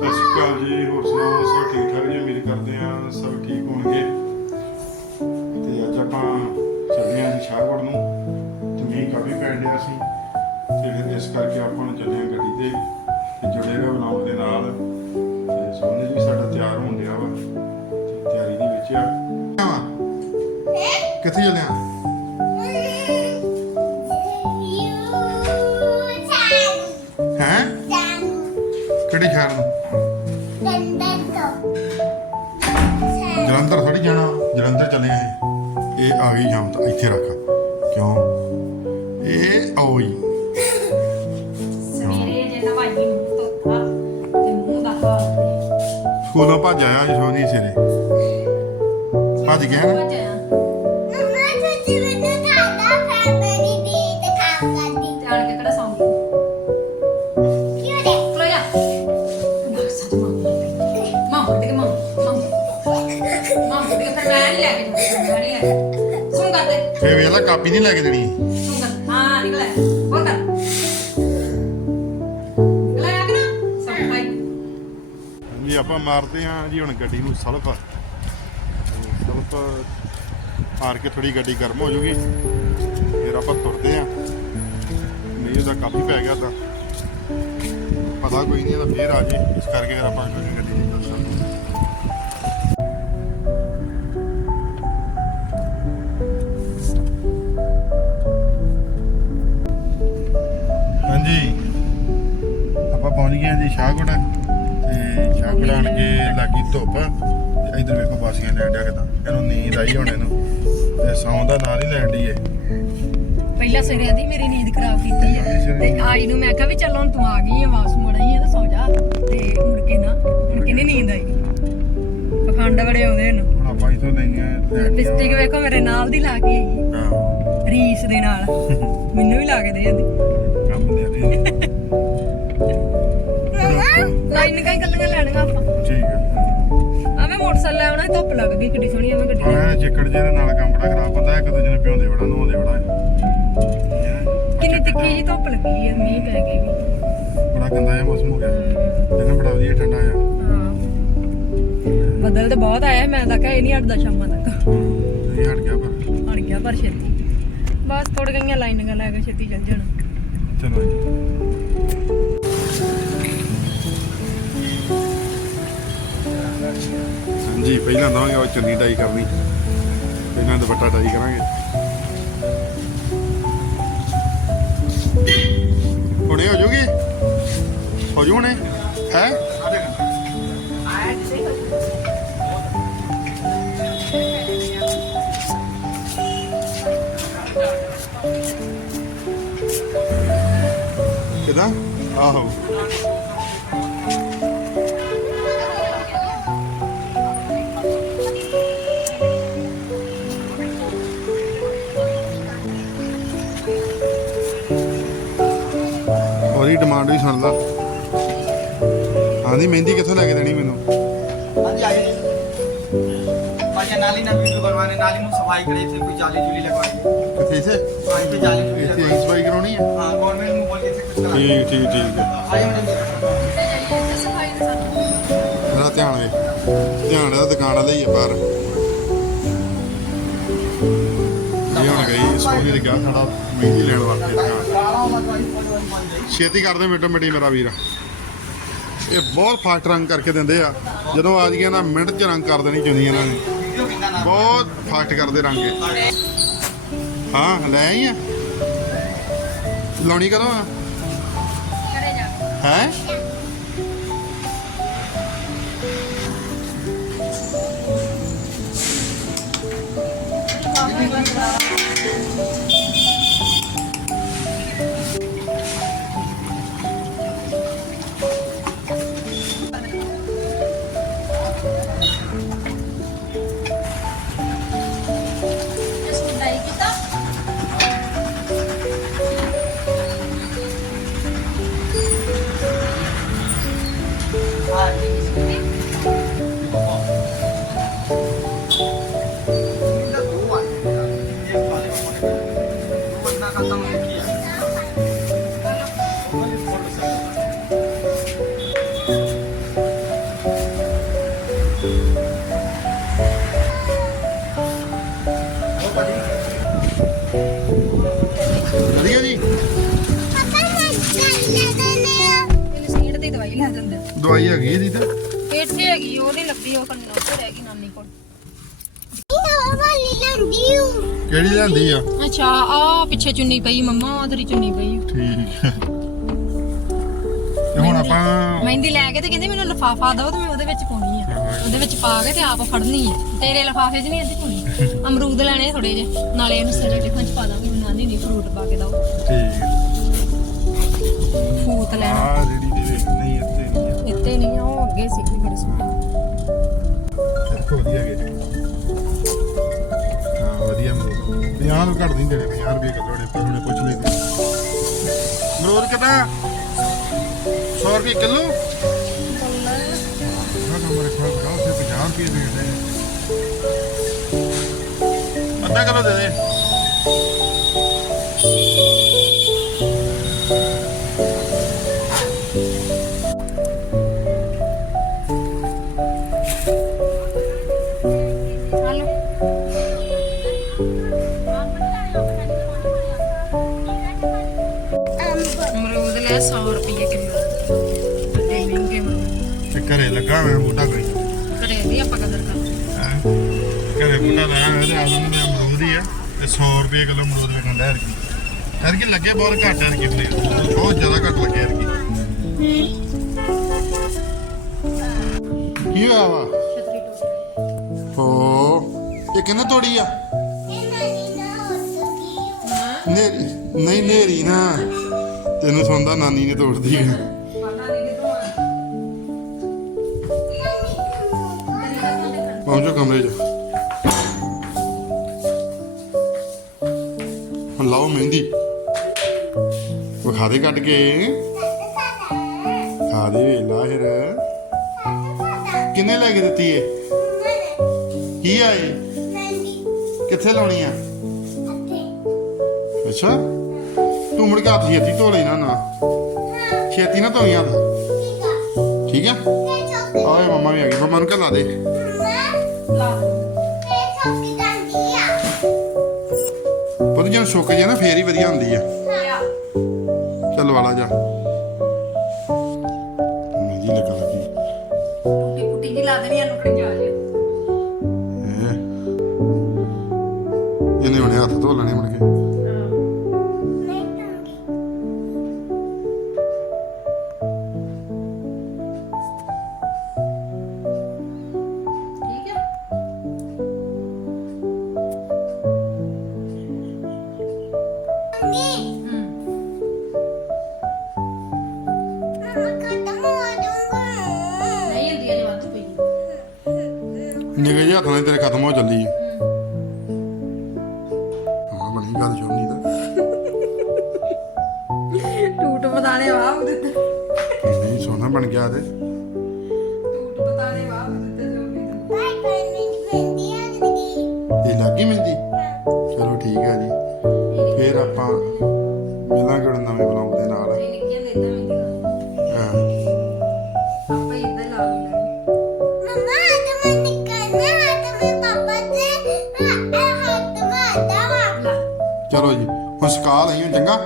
ਸਤਿ ਸ਼੍ਰੀ ਅਕਾਲ ਜੀ, ਹੋਰ ਸੁਣਾਓ, ਸਭ ਠੀਕ ਠਾਕ ਜੀ? ਉਮੀਦ ਕਰਦੇ ਆ ਸਭ ਠੀਕ ਹੋਣਗੇ। ਤੇ ਅੱਜ ਆਪਾਂ ਚੱਲੇ ਆ ਜੀ ਨੂੰ। ਤੇ ਮੀਂਹ ਕਾਫੀ ਪੈਣ ਡਿਆ ਸੀ। ਤੇ ਫਿਰ ਇਸ ਕਰਕੇ ਆਪਾਂ ਨੂੰ ਚੱਲੇ ਆ ਗੱਡੀ ਤੇ ਤੇ ਜੁੜੇ ਰਹੋ ਬਲੌਗ ਦੇ ਨਾਲ। ਤੇ ਸੋਨੇ ਵੀ ਸਾਡਾ ਤਿਆਰ ਹੋਣ ਡਿਆ ਵਾ। ਤਿਆਰੀ ਦੇ ਵਿੱਚ ਆ। ਕਿੱਥੇ ਚੱਲੇ ਆ ਥੋੜੀ ਜਾਣਾ। ਜਲੰਧਰ ਚੱਲੇ ਆ ਇਹ। ਇਹ ਆ ਗਈ ਸ਼ਾਮ ਤੱਕ। ਇੱਥੇ ਰੱਖ। ਕਿਉਂ? ਇਹ ਆਉਈ ਸਵੇਰੇ ਜੇ ਨਵਾਈ ਮੂੰਹ ਧੋਤਾ ਤੇ ਮੂੰਹ ਦਾ ਹਾਲ ਸਕੂਲੋਂ ਭੱਜ ਆਇਆ ਸੋਨੀ ਸਿਰੇ ਭੱਜ ਗਿਆ? ਨਾ ਭੱਜਿਆ ਕਾਪੀ ਨਹੀਂ ਲੈ ਕੇ ਦੇਣੀ। ਸੁਣ ਕਰ ਹਾਂ ਨਿਕਲ ਆਇਆ ਹੋਰ ਕਰ। ਨਿਕਲ ਆਇਆ ਕਿ ਨਾ? ਸਭ ਭਾਈ ਜੀ ਆਪਾਂ ਮਾਰਦੇ ਹਾਂ ਜੀ ਹੁਣ ਗੱਡੀ ਨੂੰ ਸਲਫ। ਸਲਫ ਮਾਰ ਕੇ ਥੋੜੀ ਗੱਡੀ ਗਰਮ ਹੋ ਜੂਗੀ। ਫਿਰ ਆਪਾਂ ਤੁਰਦੇ ਹਾਂ। ਮੀਂਹ ਦਾ ਕਾਫੀ ਪੈ ਗਿਆ ਤਾਂ। ਪਤਾ ਕੋਈ ਨਹੀਂ ਇਹਦਾ ਫੇਰ ਆ ਜੇ। ਇਸ ਕਰਕੇ ਫਿਰ ਆਪਾਂ ਗੱਡੀ ਆਪਾਂ ਪਹੁੰਚ ਗਏ ਹਾਂ ਜੀ ਸ਼ਾਹਕੋਟ ਤੇ ਸ਼ਾਹਕੋਟ ਆਣ ਕੇ ਲੱਗੀ ਧੁੱਪ। ਤੇ ਇਧਰ ਵੇਖੋ ਬਾਸੀਆਂ ਲੈਣ ਡਿਆ ਕਿਦਾਂ। ਇਹਨੂੰ ਨੀਂਦ ਆਈ ਹੁਣ ਇਹਨੂੰ। ਤੇ ਸੌਣ ਦਾ ਨਾਂ ਨਹੀਂ ਲੈਣ ਏ ਪਹਿਲਾਂ ਸਵੇਰੇ ਆਂਦੀ ਮੇਰੀ ਨੀਂਦ ਖਰਾਬ ਕੀਤੀ ਹੈ ਤੇ ਆਈ ਨੂੰ ਮੈਂ ਕਿਹਾ ਵੀ ਚੱਲ ਹੁਣ ਤੂੰ ਆ ਗਈ ਆ ਵਾਪਸ ਮੁੜ ਆਈ ਆ ਤਾਂ ਸੌ ਜਾ। ਤੇ ਮੁੜ ਕੇ ਨਾ ਮੁੜ ਕੇ ਨੀਂਦ ਆਈ? ਪਖੰਡ ਬੜੇ ਆਉਂਦੇ ਇਹਨੂੰ। ਹੁਣ ਆਪਾਂ ਇਥੋਂ ਲੈਣੀਆਂ ਲਿਪਸਟਿਕ ਵੇਖੋ ਮੇਰੇ ਨਾਲ ਦੀ ਲਾ ਕੇ ਆਈ। ਰੀਸ ਦੇ ਨਾਲ। ਮੈਨੂੰ ਵੀ ਲਾ ਕੇ ਦੇ ਜਾਂਦੀ। ਕੰਮ ਦੇ ਦੇ ਲਾਈਨ ਕਈ ਗੱਲਾਂ ਲੈਣੀਆਂ ਆਪਾਂ। ਠੀਕ ਹੈ। ਆਵੇਂ ਮੋਟਰਸਾਈਕਲ ਲੈ ਆਉਣਾ ਧੁੱਪ ਲੱਗ ਗਈ ਕਿੱਡੀ ਸੋਹਣੀ ਆਵੇਂ ਗੱਡੀ। ਇਹ ਚਿੱਕੜ ਜਿਹੇ ਦੇ ਨਾਲ ਕੰਮ ਬੜਾ ਖਰਾਬ ਹੁੰਦਾ ਇੱਕ ਦੂਜੇ ਨੂੰ ਪਿਉਂਦੇ ਬੜਾ ਨਹਾਉਂਦੇ ਬੜਾ। ਕਿੰਨੀ ਤਿੱਖੀ ਜੀ ਧੁੱਪ ਲੱਗੀ ਆ ਮੀਂਹ ਪੈ ਗਈ ਵੀ। ਬੜਾ ਗੰਦਾ ਜਿਹਾ ਮੌਸਮ ਹੋ ਗਿਆ। ਦਿਨ ਬੜਾ ਵਧੀਆ ਠੰਡਾ ਆ। ਹਾਂ। ਬੱਦਲ ਤੇ ਬਹੁਤ ਆਇਆ ਮੈਂ ਤਾਂ ਕਿਹਾ ਇਹ ਨਹੀਂ ਹਟਦਾ ਸ਼ਾਮਾਂ ਤੱਕ। ਇਹ ਹਟ ਗਿਆ ਪਰ। ਅੜ ਗਿਆ ਪਰ ਛੇਤੀ। ਬਸ ਥੋੜ ਗਈਆਂ ਲਾਈਨਿੰਗਾਂ ਲੈ ਕੇ ਛੇਤੀ ਚੱਲ ਜਾਣਾ। ਚਲੋ ਜੀ। ਹਾਂਜੀ, ਪਹਿਲਾਂ ਦਵਾਂਗੇ, ਉਹ ਚੁੰਨੀ ਡਾਈ ਕਰਨੀ। ਪਹਿਲਾਂ ਦੁਪੱਟਾ ਡਾਈ ਕਰਾਂਗੇ। ਹੁਣੇ ਹੋ ਜੂਗੀ? ਹੋ ਜੂ ਹੁਣੇ? ਹੈ? ਕਿਦਾਂ? ਆਹੋ। ਉਹਦੀ ਡਿਮਾਂਡ ਵੀ ਸੁਣ ਲਾ ਆਂਦੀ ਮਹਿੰਦੀ ਕਿੱਥੋਂ ਲੈ ਕੇ ਦੇਣੀ ਮੈਨੂੰ हाँ जी आइए और ये नाली ना वीडियो बनवाने नाली में सफाई करे थे कोई जाली जुली लगवाई ਕਿੱਥੇ ਇਥੇ वहीं पे जाली जुली ਇੱਥੇ लगवाई ਸਫਾਈ ਕਰਾਉਣੀ ਹੈ हाँ गवर्नमेंट में बोल के थे कुछ करा ਠੀਕ ਠੀਕ ਠੀਕ ਹੈ आइए मैडम ਮੇਰਾ ਧਿਆਨ ਵੇ ਧਿਆਨ ਇਹਦਾ ਦੁਕਾਨ ਵਾਲਾ ਹੀ ਹੈ ਬਾਹਰ ਇਹ ਹੁਣ ਗਈ ਸੋਨੀ ਦੇ ਗਿਆ ਸਾਡਾ ਮਹਿੰਦੀ ਲੈਣ ਵਾਸਤੇ ਦੁਕਾਨ ਛੇਤੀ ਕਰਦੇ ਮਿੰਟੋ ਮਿੰਟੀ ਮੇਰਾ ਵੀਰ। ਇਹ ਬਹੁਤ ਫਾਸਟ ਰੰਗ ਕਰਕੇ ਦਿੰਦੇ ਆ। ਜਦੋਂ ਆ ਜੀਆਂ ਨਾ ਮਿੰਟ ਚ ਰੰਗ ਕਰ ਦੇਣੀ ਚੁੰਦੀਆਂ ਇਹਨਾਂ ਨੇ। ਬਹੁਤ ਫਾਸਟ ਕਰਦੇ ਰੰਗ ਹਾਂ ਲੈ ਆਈ ਆ। ਲਾਉਣੀ ਕਦੋਂ ਆ? ਹੈ? ਦਵਾਈ ਹੈਗੀ ਇਹਦੀ ਤਾਂ। ਇੱਥੇ ਹੈਗੀ ਉਹਦੀ ਲੱਭੀ ਉਹ ਕੰਨੋਂ ਉੱਥੇ ਰਹਿ ਗਈ ਨਾਨੀ ਕੋਲ। ਕਿਹੜੀ ਲੈਂਦੀ ਆ? ਅੱਛਾ ਆ ਪਿੱਛੇ ਚੁੰਨੀ ਪਈ ਮੰਮਾ ਉਹ ਤੇਰੀ ਚੁੰਨੀ ਪਈ। ਠੀਕ। ਹੈ ਤੇ ਹੁਣ ਆਪਾਂ ਮਹਿੰਦੀ ਲੈ ਕੇ ਤੇ ਕਹਿੰਦੇ ਮੈਨੂੰ ਲਫਾਫਾ ਦਿਓ ਤੇ ਮੈਂ ਉਹਦੇ ਵਿੱਚ ਪਾਉਣੀ ਆ। ਉਹਦੇ ਵਿੱਚ ਪਾ ਕੇ ਤੇ ਆਪ ਫੜਨੀ ਆ। ਤੇਰੇ ਲਫਾਫੇ 'ਚ ਨਹੀਂ ਆਂਦੀ ਪਾਉਣੀ? ਅਮਰੂਦ ਲੈਣੇ ਥੋੜੇ ਜਿਹੇ। ਨਾਲੇ ਇਹਨੂੰ ਸਾਰੇ ਟਿਫਨ 'ਚ ਪਾ ਦਾਂਗੇ ਨਾਨੀ ਨਹੀਂ ਫਰੂਟ ਪਾ ਕੇ ਦਿਓ। ਠੀਕ। ਫੂਤ ਲੈਣਾ। ਆ ਜਿਹੜੀ ਘੱਟ ਨਹੀਂ ਦੇਣੇ 50 ਰੁਪਏ ਕਿਲੋ ਨੇ ਪਰ ਉਹਨੇ ਪੁੱਛ ਲਈ ਮਰੂਦ ਕਿਦਾਂ? 100 ਰੁਪਏ ਕਿਲੋ? ਨਾ ਕੰਮ ਰੱਖਣਾ ਬੜਾ ਉਸੇ 50 ਰੁਪਏ ਦੇ ਦੇ। ਅੱਧਾ ਕਿਲੋ ਦੇ ਦੇ। 100 ਰੁਪਏ ਕਿਲੋ। ਮਹਿੰਗੇ। ਤੇ ਘਰੇ ਲੱਗਾ ਹੋਇਆ ਬੂਟਾ ਕੋਈ? ਘਰੇ ਦੀ ਆਪਾਂ ਕਦਰ ਕਰਦੇ ਹੈਂ। ਘਰੇ ਬੂਟਾ ਲਾਇਆ ਹੋਇਆ ਤੇ ਆਲਮ ਦੇ ਅਮਰੂਦ ਆ ਤੇ 100 ਰੁਪਏ ਕਿਲੋ ਅਮਰੂਦ ਵਿਕਣ ਦਾ ਐਰਕੀ ਐਰਕੀ ਲੱਗੇ ਬਹੁਤ ਘੱਟ ਐਰਕੀ ਬਲੇ ਬਹੁਤ ਜ਼ਿਆਦਾ ਘੱਟ ਲੱਗੇ ਐਰਕੀ ਕੀ ਹੋਇਆ ਵਾ? ਹੋ ਇਹ ਕਿੰਨੇ ਤੋੜੀ ਆ? ਨੇ ਨਹੀਂ ਨੇਰੀ ਨਾ। ਤੈਨੂੰ ਸੁਣਦਾ, ਨਾਨੀ ਨੇ ਤੋੜਦੀ ਆ। ਪਹੁੰਚੋ ਕਮਰੇ 'ਚ। ਹੁਣ ਲਾਓ ਮਹਿੰਦੀ। ਵਿਖਾ ਦੇ ਕੱਢ ਕੇ? ਖਾ ਦੇ ਵੇਲਾ ਕਿੰਨੇ ਲੈ ਕੇ ਦਿੱਤੀ ਏ? ਕੀ ਆ ਇਹ? ਕਿੱਥੇ ਲਾਉਣੀ ਆ? ਅੱਛਾ। ਤੂੰ ਮੁੜ ਕੇ ਹੱਥ ਛੇਤੀ ਧੋ ਲੈਣਾ ਨਾ ਛੇਤੀ ਨਾ ਧੋਈ ਹੱਥ। ਠੀਕ ਹੈ ਆਏ ਮੰਮਾ ਵੀ ਆ ਗਈ ਮੰਮਾ ਨੂੰ ਕਹਿ ਲਾ ਦੇ। ਪੁੱਤ ਜਦੋਂ ਸੁੱਕ ਜਾ ਨਾ, ਫੇਰ ਹੀ ਵਧੀਆ ਹੁੰਦੀ ਆ। ਚੱਲ ਵਾਲਾ ਜਾ। ਨਿਗੇ ਜਿਹੇ ਹੱਥ ਨਾਲ ਤੇਰੇ ਖਤਮ ਹੋ ਚੱਲੀ ਹੈ। ਹਾਂ ਬਣੀ ਗੱਲ ਚੋਣੀ ਦਾ ਟੂਟ ਬਤਾਣੇ ਵਾਹ ਉਹਦੇ ਤੇ। ਨਹੀਂ ਸੋਨਾ ਬਣ ਗਿਆ ਤੇ। ਟੂਟ ਬਤਾਣੇ ਵਾਹ ਉਹਦੇ ਤੇ ਜੋ ਵੀ। ਇਹ ਲੱਗੀ ਮਹਿੰਦੀ ਚਲੋ ਠੀਕ ਹੈ ਜੀ। ਫੇਰ ਆਪਾਂ ਚਲੋ ਜੀ ਹੁਣ ਸਕਾ ਲਈ ਹੁਣ ਚੰਗਾ?